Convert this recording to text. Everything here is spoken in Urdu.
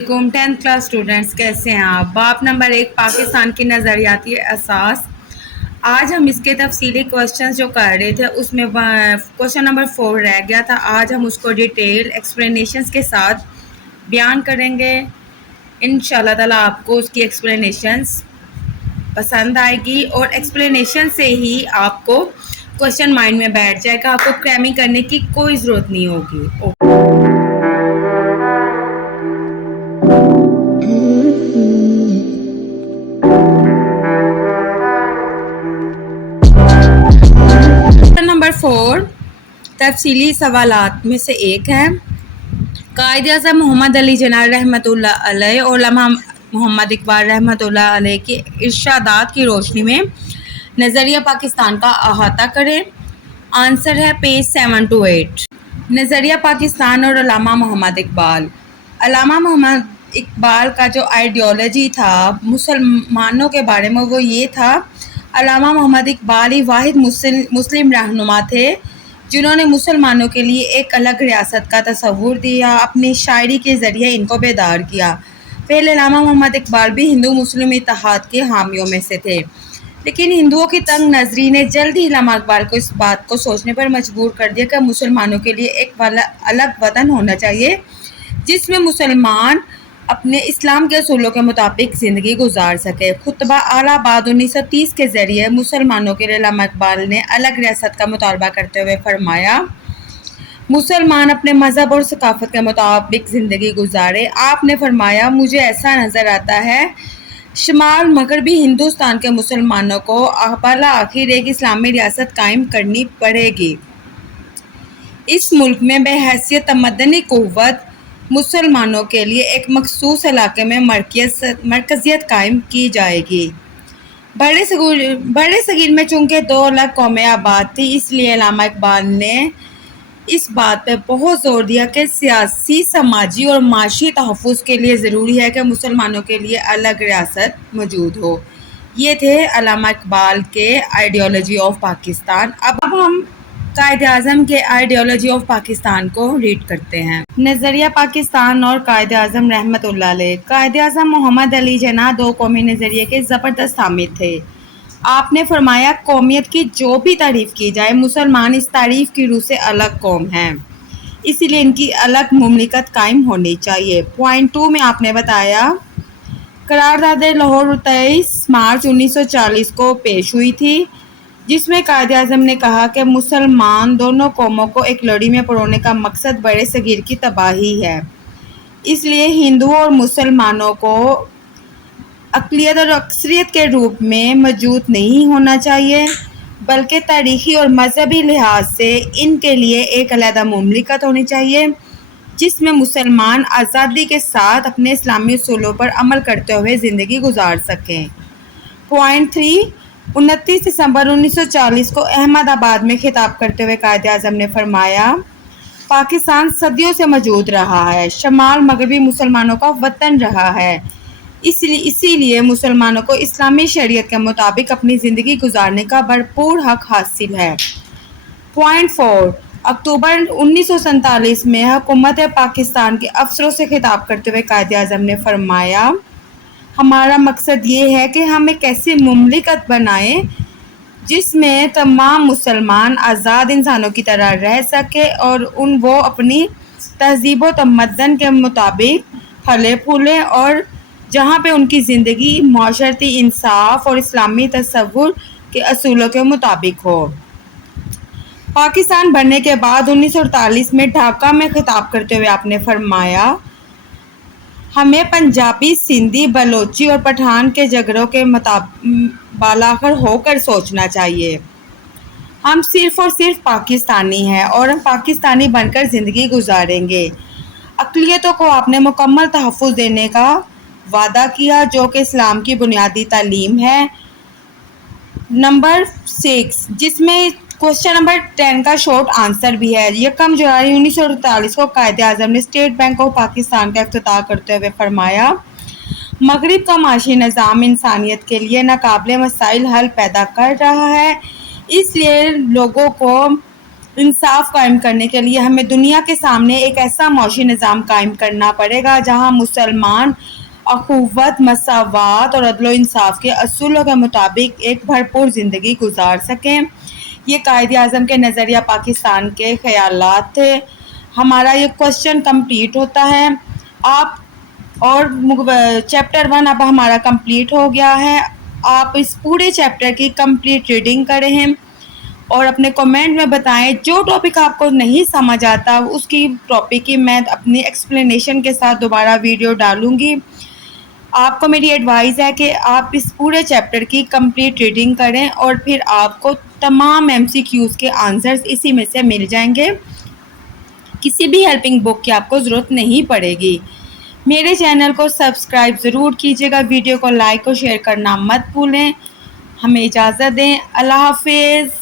ٹینتھ کلاس اسٹوڈینٹس کیسے ہیں آپ؟ باب نمبر 1 پاکستان کی نظریاتی اساس۔ آج ہم اس کے تفصیلی کوشچنز جو کر رہے تھے اس میں کوشچن نمبر 4 رہ گیا تھا۔ آج ہم اس کو ڈیٹیل ایکسپلینیشنز کے ساتھ بیان کریں گے۔ انشاءاللہ تعالیٰ آپ کو اس کی ایکسپلینیشنز پسند آئے گی اور ایکسپلینیشن سے ہی آپ کو کوشچن مائنڈ میں بیٹھ جائے گا، آپ کو کریمنگ کرنے کی کوئی ضرورت نہیں ہوگی۔ نمبر 4 تفصیلی سوالات میں سے ایک ہے۔ قائد اعظم محمد علی جناح رحمۃ اللہ علیہ اور علامہ محمد اقبال رحمۃ اللہ علیہ کے ارشادات کی روشنی میں نظریہ پاکستان کا احاطہ کریں۔ آنسر ہے پیج 7 to 8۔ نظریہ پاکستان اور علامہ محمد اقبال۔ علامہ محمد اقبال کا جو آئیڈیالوجی تھا مسلمانوں کے بارے میں وہ یہ تھا، علامہ محمد اقبال ہی واحد مسلم رہنما تھے جنہوں نے مسلمانوں کے لیے ایک الگ ریاست کا تصور دیا، اپنی شاعری کے ذریعے ان کو بیدار کیا۔ پہلے علامہ محمد اقبال بھی ہندو مسلم اتحاد کے حامیوں میں سے تھے، لیکن ہندوؤں کی تنگ نظری نے جلد ہی علامہ اقبال کو اس بات کو سوچنے پر مجبور کر دیا کہ مسلمانوں کے لیے ایک الگ وطن ہونا چاہیے جس میں مسلمان اپنے اسلام کے اصولوں کے مطابق زندگی گزار سکے۔ خطبہ اعلیٰ آباد 1930 کے ذریعے مسلمانوں کے لیے علامہ اقبال نے الگ ریاست کا مطالبہ کرتے ہوئے فرمایا، مسلمان اپنے مذہب اور ثقافت کے مطابق زندگی گزارے۔ آپ نے فرمایا، مجھے ایسا نظر آتا ہے شمال مغربی ہندوستان کے مسلمانوں کو بالآخر ایک اسلامی ریاست قائم کرنی پڑے گی۔ اس ملک میں بحیثیت تمدنی قوت مسلمانوں کے لیے ایک مخصوص علاقے میں مرکزیت قائم کی جائے گی۔ بڑے صغیر میں چونکہ 2 الگ قومیں آباد تھیں، اس لیے علامہ اقبال نے اس بات پہ بہت زور دیا کہ سیاسی، سماجی اور معاشی تحفظ کے لیے ضروری ہے کہ مسلمانوں کے لیے الگ ریاست موجود ہو۔ یہ تھے علامہ اقبال کے آئیڈیالوجی آف پاکستان۔ اب ہم قائد اعظم کے آئیڈیالوجی آف پاکستان کو ریڈ کرتے ہیں۔ نظریہ پاکستان اور قائد اعظم رحمۃ اللہ علیہ۔ قائد اعظم محمد علی جناح 2 قومی نظریے کے زبردست حامی تھے۔ آپ نے فرمایا، قومیت کی جو بھی تعریف کی جائے، مسلمان اس تعریف کی روح سے الگ قوم ہیں، اسی لیے ان کی الگ مملکت قائم ہونی چاہیے۔ پوائنٹ 2 میں آپ نے بتایا، قرارداد لاہور 23 مارچ 1940 کو پیش ہوئی تھی، جس میں قائد اعظم نے کہا کہ مسلمان دونوں قوموں کو ایک لڑی میں پرونے کا مقصد بڑے صغیر کی تباہی ہے، اس لیے ہندوؤں اور مسلمانوں کو اقلیت اور اکثریت کے روپ میں موجود نہیں ہونا چاہیے، بلکہ تاریخی اور مذہبی لحاظ سے ان کے لیے ایک علیحدہ مملکت ہونی چاہیے جس میں مسلمان آزادی کے ساتھ اپنے اسلامی اصولوں پر عمل کرتے ہوئے زندگی گزار سکیں۔ پوائنٹ 3 29 دسمبر 1940 کو احمد آباد میں خطاب کرتے ہوئے قائد اعظم نے فرمایا، پاکستان صدیوں سے موجود رہا ہے، شمال مغربی مسلمانوں کا وطن رہا ہے، اسی لیے مسلمانوں کو اسلامی شریعت کے مطابق اپنی زندگی گزارنے کا بھرپور حق حاصل ہے۔ پوائنٹ 4 اکتوبر 1947 میں حکومت پاکستان کے افسروں سے خطاب کرتے ہوئے قائد اعظم نے فرمایا، ہمارا مقصد یہ ہے کہ ہم ایک ایسی مملکت بنائیں جس میں تمام مسلمان آزاد انسانوں کی طرح رہ سکے اور وہ اپنی تہذیب و تمدن کے مطابق پھلے پھولیں اور جہاں پہ ان کی زندگی معاشرتی انصاف اور اسلامی تصور کے اصولوں کے مطابق ہو۔ پاکستان بننے کے بعد 1948 میں ڈھاکہ میں خطاب کرتے ہوئے آپ نے فرمایا، ہمیں پنجابی، سندھی، بلوچی اور پٹھان کے جھگڑوں کے بالاخر ہو کر سوچنا چاہیے۔ ہم صرف اور صرف پاکستانی ہیں اور ہم پاکستانی بن کر زندگی گزاریں گے۔ اقلیتوں کو آپ نے مکمل تحفظ دینے کا وعدہ کیا جو کہ اسلام کی بنیادی تعلیم ہے۔ نمبر 6 جس میں کوشچن نمبر 10 کا شارٹ آنسر بھی ہے۔ 1 جولائی 1948 کو قائد اعظم نے اسٹیٹ بینک آف پاکستان کا افتتاح کرتے ہوئے فرمایا، مغرب کا معاشی نظام انسانیت کے لیے ناقابل مسائل حل پیدا کر رہا ہے، اس لیے لوگوں کو انصاف قائم کرنے کے لیے ہمیں دنیا کے سامنے ایک ایسا معاشی نظام قائم کرنا پڑے گا جہاں مسلمان اخوت، مساوات اور عدل و انصاف کے اصولوں کے مطابق ایک بھرپور زندگی گزار سکیں۔ یہ قائد اعظم کے نظریہ پاکستان کے خیالات تھے۔ ہمارا یہ کوشچن کمپلیٹ ہوتا ہے اور چیپٹر 1 اب ہمارا کمپلیٹ ہو گیا ہے۔ آپ اس پورے چیپٹر کی کمپلیٹ ریڈنگ کریں اور اپنے کمنٹ میں بتائیں جو ٹاپک آپ کو نہیں سمجھ آتا اس کی ٹاپک کی میں اپنی ایکسپلینیشن کے ساتھ دوبارہ ویڈیو ڈالوں گی۔ آپ کو میری ایڈوائز ہے کہ آپ اس پورے چیپٹر کی کمپلیٹ ریڈنگ کریں اور پھر آپ کو تمام MCQs کے آنسرز اسی میں سے مل جائیں گے۔ کسی بھی ہیلپنگ بک کی آپ کو ضرورت نہیں پڑے گی۔ میرے چینل کو سبسکرائب ضرور کیجیے گا، ویڈیو کو لائک اور شیئر کرنا مت بھولیں۔ ہمیں اجازت دیں، اللہ حافظ۔